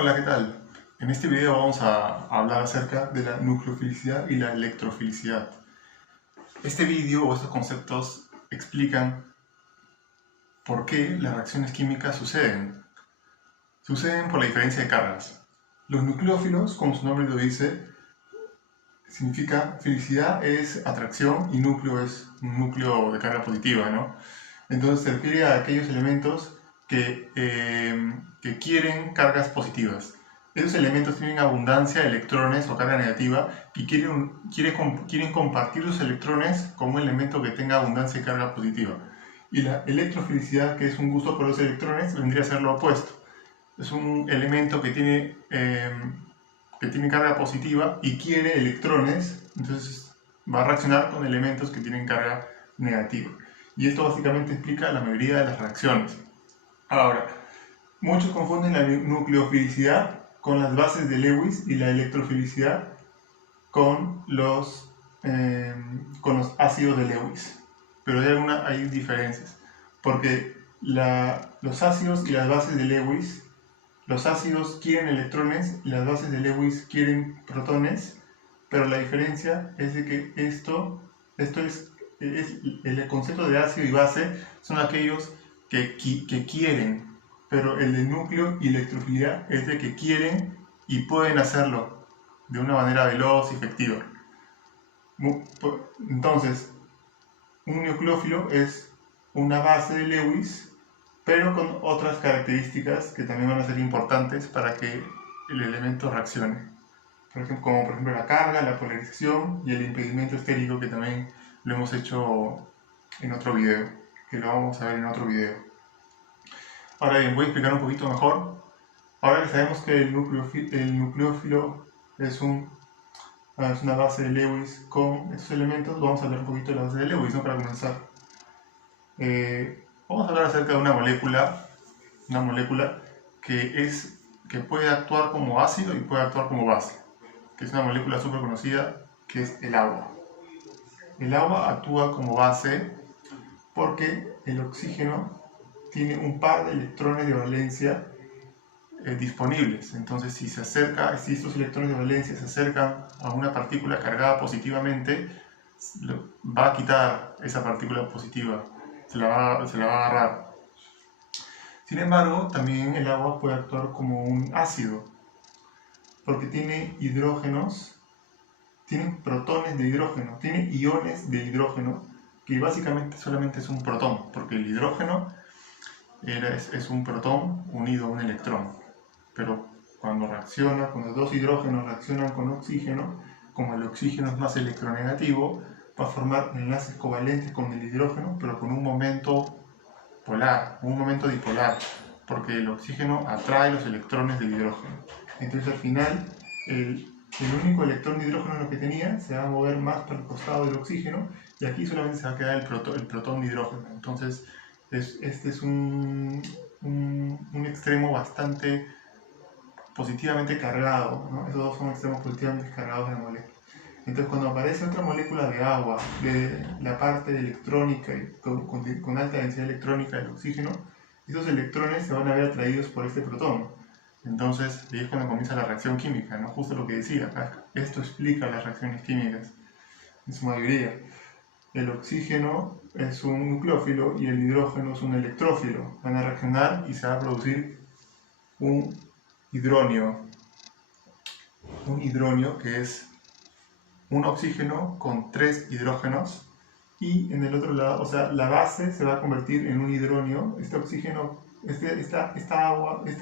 Hola, ¿qué tal? En este video vamos a hablar acerca de la nucleofilicidad y la electrofilicidad. Este video o estos conceptos explican por qué las reacciones químicas suceden. Suceden por la diferencia de cargas. Los nucleófilos, como su nombre lo dice, significa filicidad es atracción y núcleo es un núcleo de carga positiva, ¿no? Entonces se refiere a aquellos elementos que quieren cargas positivas. Esos elementos tienen abundancia de electrones o carga negativa y quieren compartir los electrones con un elemento que tenga abundancia de carga positiva. Y la electrofilicidad, que es un gusto por los electrones, vendría a ser lo opuesto. Es un elemento que tiene carga positiva y quiere electrones, entonces va a reaccionar con elementos que tienen carga negativa. Y esto básicamente explica la mayoría de las reacciones. Ahora, muchos confunden la nucleofilicidad con las bases de Lewis y la electrofilicidad con los ácidos de Lewis. Pero hay diferencias, porque los ácidos y las bases de Lewis, los ácidos quieren electrones y las bases de Lewis quieren protones, pero la diferencia es de que esto es el concepto de ácido y base son aquellos que quieren, pero el de núcleo y electrofilicidad es de que quieren y pueden hacerlo de una manera veloz y efectiva. Entonces, un nucleófilo es una base de Lewis, pero con otras características que también van a ser importantes para que el elemento reaccione. Como por ejemplo la carga, la polarización y el impedimento estérico, que también lo hemos hecho en otro video, que lo vamos a ver en otro video. Ahora bien, voy a explicar un poquito mejor. Ahora que sabemos que el nucleófilo es una base de Lewis con estos elementos, vamos a hablar un poquito de la base de Lewis, ¿no? Para comenzar. Vamos a hablar acerca de una molécula que puede actuar como ácido y puede actuar como base, que es una molécula súper conocida, que es el agua. El agua actúa como base porque el oxígeno tiene un par de electrones de valencia disponibles. Entonces, si estos electrones de valencia se acercan a una partícula cargada positivamente, va a quitar esa partícula positiva, se la va a agarrar. Sin embargo, también el agua puede actuar como un ácido, porque tiene hidrógenos, tiene protones de hidrógeno, tiene iones de hidrógeno, que básicamente solamente es un protón, porque el hidrógeno es un protón unido a un electrón. Pero cuando los dos hidrógenos reaccionan con oxígeno, como el oxígeno es más electronegativo, va a formar enlaces covalentes con el hidrógeno, pero con un momento polar, un momento dipolar, porque el oxígeno atrae los electrones del hidrógeno. Entonces al final, el único electrón de hidrógeno que tenía se va a mover más para el costado del oxígeno, y aquí solamente se va a quedar el protón de hidrógeno. Entonces este es un extremo bastante positivamente cargado, ¿no? Esos dos son extremos positivamente cargados de la molécula. Entonces, cuando aparece otra molécula de agua, de la parte electrónica, con alta densidad electrónica del oxígeno, esos electrones se van a ver atraídos por este protón. Entonces, ahí es cuando comienza la reacción química, ¿no? Justo lo que decía acá. Esto explica las reacciones químicas, en su mayoría. El oxígeno es un nucleófilo y el hidrógeno es un electrófilo. Van a reaccionar y se va a producir un hidróneo. Un hidróneo que es un oxígeno con 3 hidrógenos, y en el otro lado, o sea, la base se va a convertir en un hidróneo. Este oxígeno, esta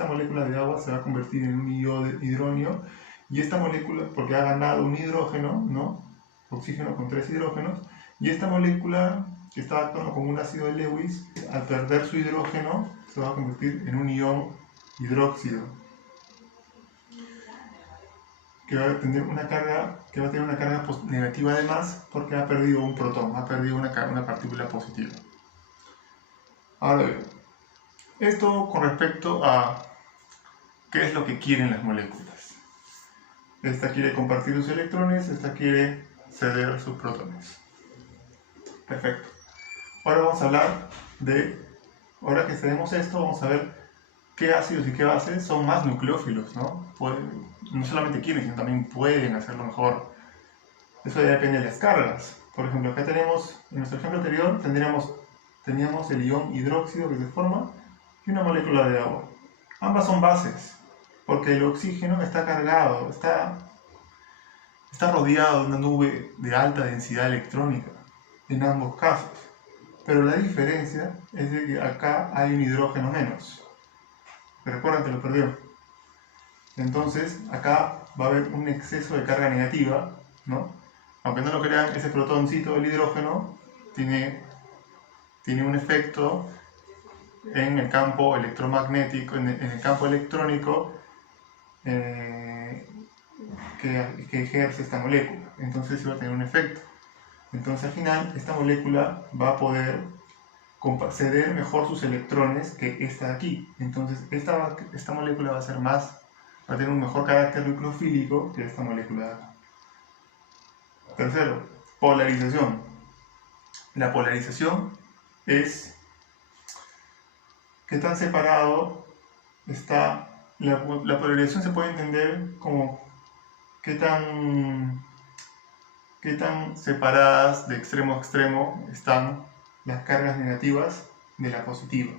molécula de agua se va a convertir en un hidróneo, y esta molécula, porque ha ganado un hidrógeno, ¿no? Oxígeno con 3 hidrógenos, y esta molécula que está actuando como un ácido de Lewis, al perder su hidrógeno, se va a convertir en un ion hidróxido, que va a tener una carga negativa además, porque ha perdido un protón, ha perdido una partícula positiva. Ahora bien, esto con respecto a qué es lo que quieren las moléculas. Esta quiere compartir sus electrones, esta quiere ceder sus protones. Perfecto. Ahora vamos a hablar ahora que sabemos esto, vamos a ver qué ácidos y qué bases son más nucleófilos, ¿no? No solamente quieren, sino también pueden hacerlo mejor. Eso ya depende de las cargas. Por ejemplo, acá tenemos, en nuestro ejemplo anterior, teníamos el ion hidróxido que se forma y una molécula de agua. Ambas son bases, porque el oxígeno está cargado, está rodeado de una nube de alta densidad electrónica, en ambos casos. Pero la diferencia es de que acá hay un hidrógeno menos. Recuerden que lo perdió. Entonces, acá va a haber un exceso de carga negativa, ¿no? Aunque no lo crean, ese protoncito del hidrógeno tiene un efecto en el campo electromagnético, en el campo electrónico que ejerce esta molécula. Entonces va a tener un efecto. Entonces al final esta molécula va a poder ceder mejor sus electrones que esta de aquí. Entonces esta molécula va a tener un mejor carácter nucleofílico que esta molécula de acá. Tercero, polarización. La polarización es qué tan separado está. La polarización se puede entender como qué tan separadas de extremo a extremo están las cargas negativas de la positiva.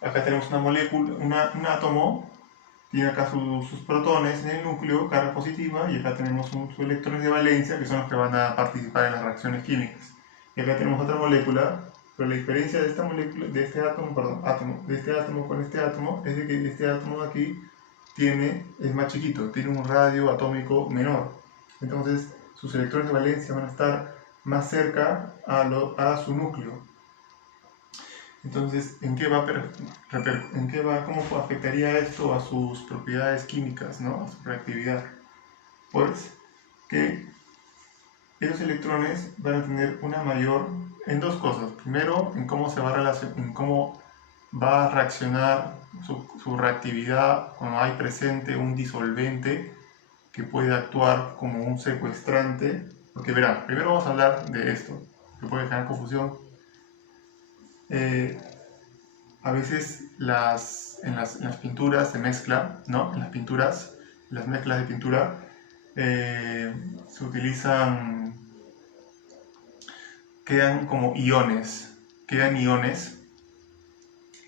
Acá tenemos una molécula, un átomo, tiene acá sus protones en el núcleo, carga positiva, y acá tenemos sus electrones de valencia, que son los que van a participar en las reacciones químicas. Y acá tenemos otra molécula, pero la diferencia de esta molécula, de este átomo con este átomo, es de que este átomo de aquí es más chiquito, tiene un radio atómico menor. Entonces, sus electrones de valencia van a estar más cerca a su núcleo. Entonces, ¿cómo afectaría esto a sus propiedades químicas, ¿no? A su reactividad? Pues que esos electrones van a tener una mayor en dos cosas. Primero, en cómo va a reaccionar su reactividad cuando hay presente un disolvente que puede actuar como un secuestrante. Porque verán, primero vamos a hablar de esto, que puede generar confusión. A veces en las pinturas se mezcla, ¿no? En las mezclas de pintura se utilizan, quedan iones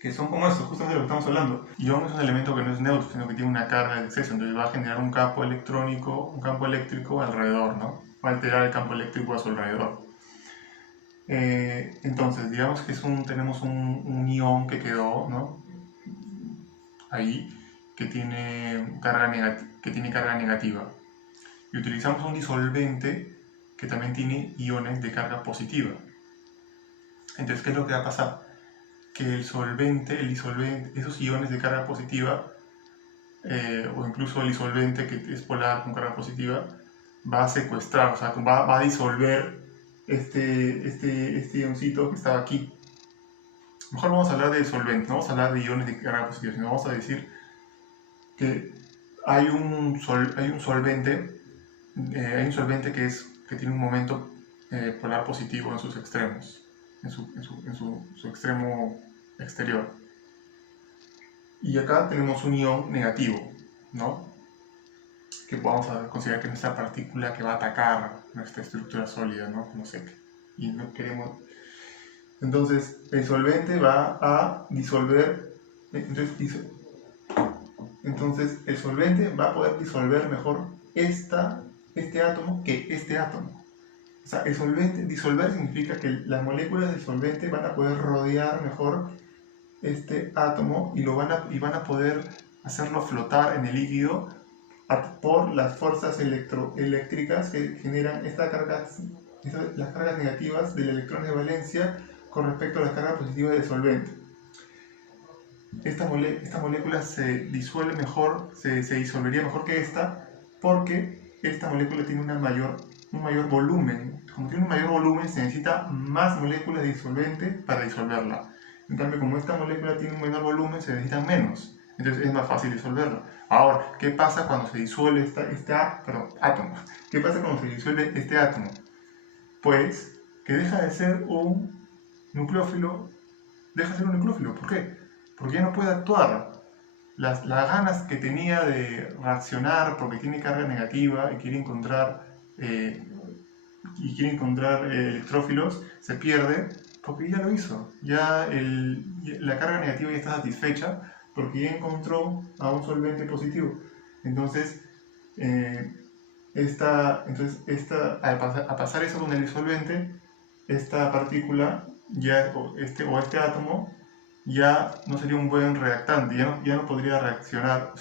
que son como eso, justamente de lo que estamos hablando. Ion es un elemento que no es neutro, sino que tiene una carga de exceso, entonces va a generar un campo eléctrico alrededor, ¿no? Va a alterar el campo eléctrico a su alrededor. Entonces, digamos que tenemos un ion que quedó, ¿no? Ahí, que tiene carga negativa. Y utilizamos un disolvente que también tiene iones de carga positiva. Entonces, ¿qué es lo que va a pasar? Que el disolvente, esos iones de carga positiva, o incluso el disolvente que es polar con carga positiva, va a secuestrar, o sea, va a disolver este ioncito que estaba aquí. Mejor vamos a hablar de solvente, no vamos a hablar de iones de carga positiva, sino vamos a decir que hay un solvente que tiene un momento polar positivo en sus extremos, en su extremo exterior. Y acá tenemos un ion negativo, ¿no? Que vamos a considerar que es nuestra partícula que va a atacar nuestra estructura sólida, ¿no? No sé qué. Y no queremos. Entonces, el solvente va a disolver. Entonces, el solvente va a poder disolver mejor este átomo que este átomo. O sea, disolver significa que las moléculas del solvente van a poder rodear mejor este átomo y van a poder hacerlo flotar en el líquido por las fuerzas eléctricas que generan las cargas negativas del electrón de valencia con respecto a las cargas positivas del solvente. Esta molécula se disuelve mejor, se disolvería mejor que esta, porque esta molécula tiene un mayor volumen. Como tiene un mayor volumen, se necesita más moléculas de disolvente para disolverla. En cambio, como esta molécula tiene un menor volumen, se necesitan menos. Entonces es más fácil disolverla. Ahora, ¿qué pasa cuando se disuelve este átomo? ¿Qué pasa cuando se disuelve este átomo? Pues que deja de ser un nucleófilo deja de ser un nucleófilo. ¿Por qué? Porque ya no puede actuar. Las ganas que tenía de reaccionar porque tiene carga negativa y quiere encontrar, electrófilos, se pierde porque ya lo hizo. La carga negativa ya está satisfecha porque ya encontró a un solvente positivo. Entonces, a pasar eso con el solvente, esta partícula o este átomo ya no sería un buen reactante, ya no podría reaccionar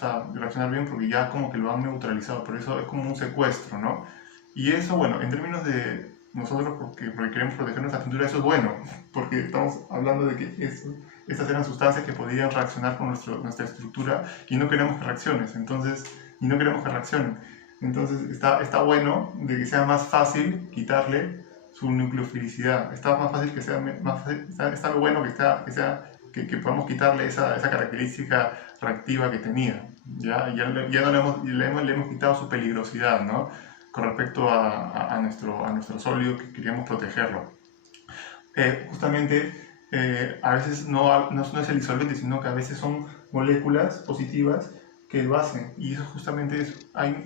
bien porque ya como que lo han neutralizado, por eso es como un secuestro, ¿no? Y eso, bueno, en términos de nosotros, porque queremos proteger nuestra pintura, eso es bueno, porque estamos hablando de que estas eran sustancias que podían reaccionar con nuestra estructura y no queremos que reaccionen. Entonces está bueno de que sea más fácil quitarle su nucleofilicidad. Está más fácil que sea más fácil, está lo bueno que podamos quitarle esa característica reactiva que tenía. Ya no le hemos quitado su peligrosidad, ¿no? Con respecto a nuestro sólido que queríamos protegerlo. Justamente, a veces no es el disolvente, sino que a veces son moléculas positivas que lo hacen, y eso justamente es, hay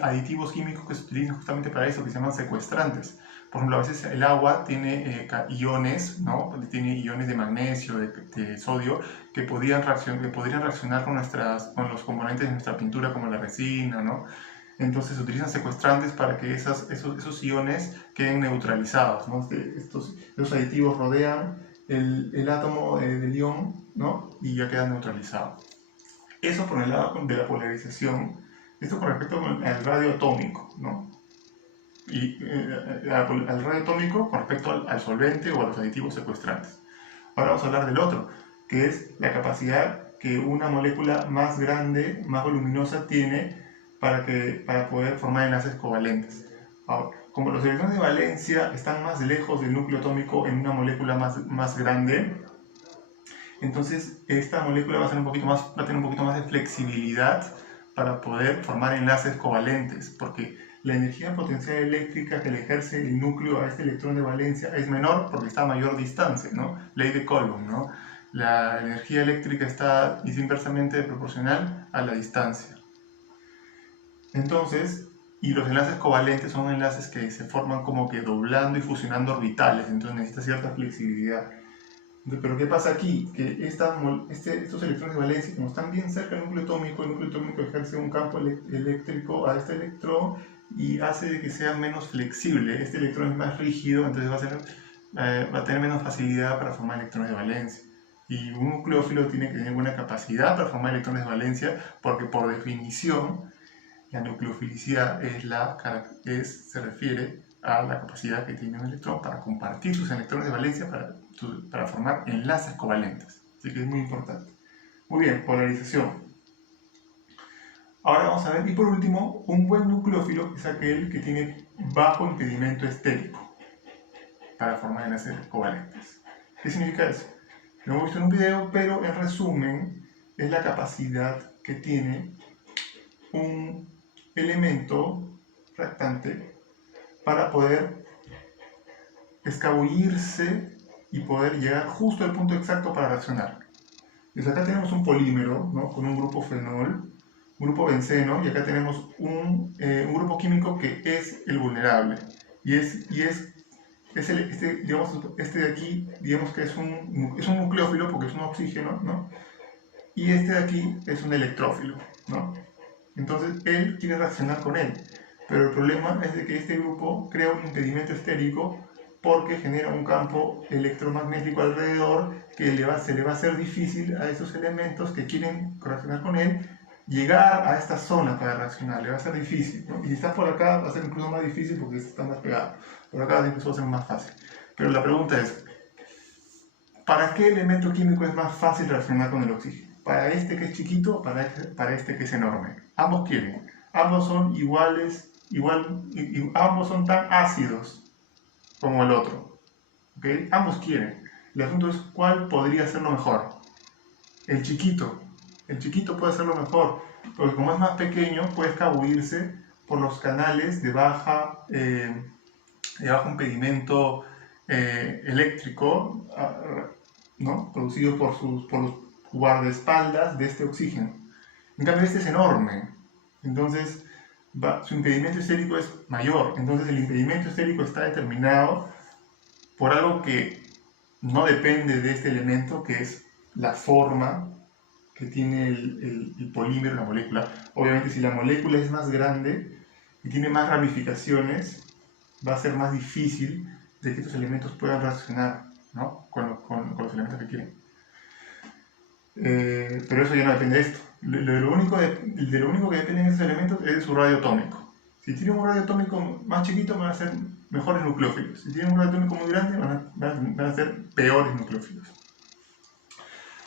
aditivos químicos que se utilizan justamente para eso, que se llaman secuestrantes. Por ejemplo, a veces el agua tiene iones, ¿no? Tiene iones de magnesio, de sodio, que podrían reaccionar con los componentes de nuestra pintura, como la resina, ¿no? Entonces se utilizan secuestrantes para que esos iones queden neutralizados, ¿no? Esos aditivos rodean el átomo del ion, ¿no? Y ya quedan neutralizados. Eso por el lado de la polarización. Esto con respecto al radio atómico, ¿no? Y al radio atómico con respecto al solvente o a los aditivos secuestrantes. Ahora vamos a hablar del otro, que es la capacidad que una molécula más grande, más voluminosa tiene para poder formar enlaces covalentes. Ahora, como los electrones de valencia están más lejos del núcleo atómico en una molécula más grande, entonces esta molécula va a tener un poquito más de flexibilidad para poder formar enlaces covalentes, porque la energía potencial eléctrica que le ejerce el núcleo a este electrón de valencia es menor porque está a mayor distancia, ¿no? Ley de Coulomb, ¿no? La energía eléctrica es inversamente proporcional a la distancia. Entonces, y los enlaces covalentes son enlaces que se forman como que doblando y fusionando orbitales, entonces necesita cierta flexibilidad. Pero ¿qué pasa aquí? Que estos electrones de valencia, como están bien cerca del núcleo atómico, el núcleo atómico ejerce un campo eléctrico a este electrón y hace que sea menos flexible. Este electrón es más rígido, entonces va a tener menos facilidad para formar electrones de valencia. Y un nucleófilo tiene que tener buena capacidad para formar electrones de valencia, porque por definición la nucleofilicidad se refiere a la capacidad que tiene un electrón para compartir sus electrones de valencia para formar enlaces covalentes. Así que es muy importante. Muy bien, polarización. Ahora vamos a ver, y por último, un buen nucleófilo es aquel que tiene bajo impedimento estérico para formar enlaces covalentes. ¿Qué significa eso? Lo hemos visto en un video, pero en resumen es la capacidad que tiene un elemento reactante para poder escabullirse y poder llegar justo al punto exacto para reaccionar. Entonces acá tenemos un polímero, ¿no? Con un grupo fenol, un grupo benceno, y acá tenemos un grupo químico que es el vulnerable. Este de aquí, digamos que es un nucleófilo porque es un oxígeno, ¿no? Y este de aquí es un electrófilo, ¿no? Entonces él quiere reaccionar con él, pero el problema es de que este grupo crea un impedimento estérico porque genera un campo electromagnético alrededor que se le va a hacer difícil a esos elementos que quieren reaccionar con él llegar a esta zona para reaccionar, le va a ser difícil, ¿no? Y si está por acá va a ser incluso más difícil porque está más pegado, por acá incluso va a ser más fácil. Pero la pregunta es, ¿para qué elemento químico es más fácil reaccionar con el oxígeno? ¿Para este que es chiquito o para este que es enorme? Ambos quieren, ambos son iguales, ambos son tan ácidos como el otro, ¿okay? Ambos quieren. El asunto es cuál podría ser mejor. El chiquito puede ser lo mejor, porque como es más pequeño puede escabullirse por los canales de bajo impedimento eléctrico ¿no? Producido por los guardaespaldas de este oxígeno. En cambio, este es enorme. Entonces, su impedimento esférico es mayor. Entonces, el impedimento esférico está determinado por algo que no depende de este elemento, que es la forma que tiene el polímero, la molécula. Obviamente, si la molécula es más grande y tiene más ramificaciones, va a ser más difícil de que estos elementos puedan reaccionar, ¿no? con los elementos que quieren. Pero eso ya no depende de esto. De lo único que dependen esos elementos es de su radio atómico. Si tienen un radio atómico más chiquito, van a ser mejores nucleófilos. Si tienen un radio atómico muy grande, van a ser peores nucleófilos.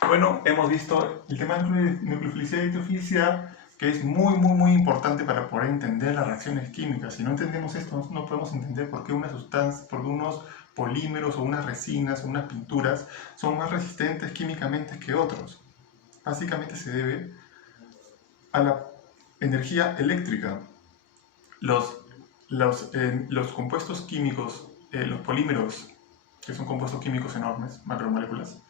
Bueno, hemos visto el tema de nucleofilicidad y electrofilicidad, que es muy importante para poder entender las reacciones químicas. Si no entendemos esto, no podemos entender por qué una sustancia, por qué unos polímeros o unas resinas o unas pinturas son más resistentes químicamente que otros. Básicamente se debe a la energía eléctrica. Los compuestos químicos, los polímeros, que son compuestos químicos enormes, macromoléculas,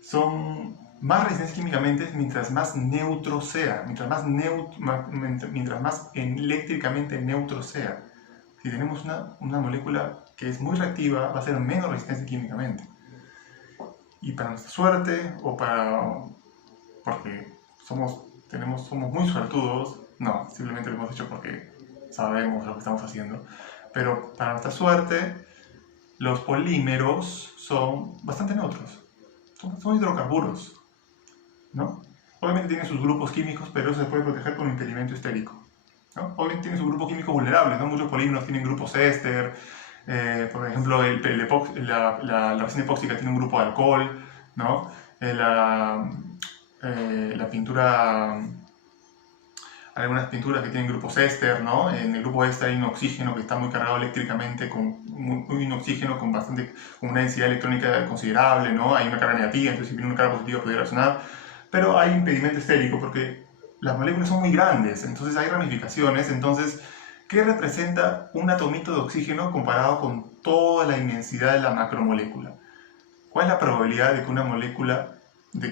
son más resistentes químicamente mientras más neutro sea, mientras más eléctricamente neutro sea. Si tenemos una molécula que es muy reactiva, va a ser menos resistente químicamente. Y para nuestra suerte, o porque somos muy suertudos, no, simplemente lo hemos hecho porque sabemos lo que estamos haciendo, pero para nuestra suerte, los polímeros son bastante neutros. Son hidrocarburos, ¿no? Obviamente tienen sus grupos químicos, pero eso se puede proteger con un impedimento estérico, ¿no? Obviamente tienen su grupo químico vulnerable, ¿no? Muchos polímeros tienen grupos éster, por ejemplo, la resina epóxica tiene un grupo de alcohol, ¿no? La pintura, algunas pinturas que tienen grupos éster, ¿no? En el grupo éster hay un oxígeno que está muy cargado eléctricamente, un oxígeno con una densidad electrónica considerable, ¿no? Hay una carga negativa, entonces si viene una carga positiva puede reaccionar, pero hay impedimento estérico porque las moléculas son muy grandes, entonces hay ramificaciones. Entonces, ¿qué representa un atomito de oxígeno comparado con toda la inmensidad de la macromolécula? ¿Cuál es la probabilidad de que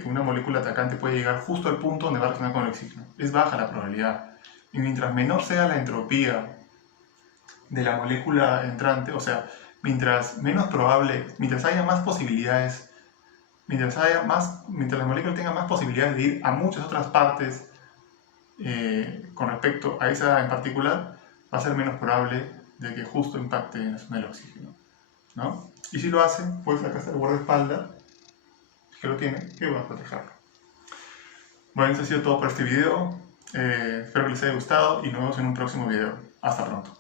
una molécula atacante puede llegar justo al punto donde va a reaccionar con el oxígeno? Es baja la probabilidad. Y mientras menor sea la entropía de la molécula entrante, o sea, mientras haya más posibilidades, mientras la molécula tenga más posibilidades de ir a muchas otras partes con respecto a esa en particular, va a ser menos probable de que justo impacte en la zona del oxígeno, ¿no? Y si lo hace, pues acá está el guardaespaldas que lo tiene, que va a protegerlo. Bueno, eso ha sido todo por este video. Espero que les haya gustado y nos vemos en un próximo video. Hasta pronto.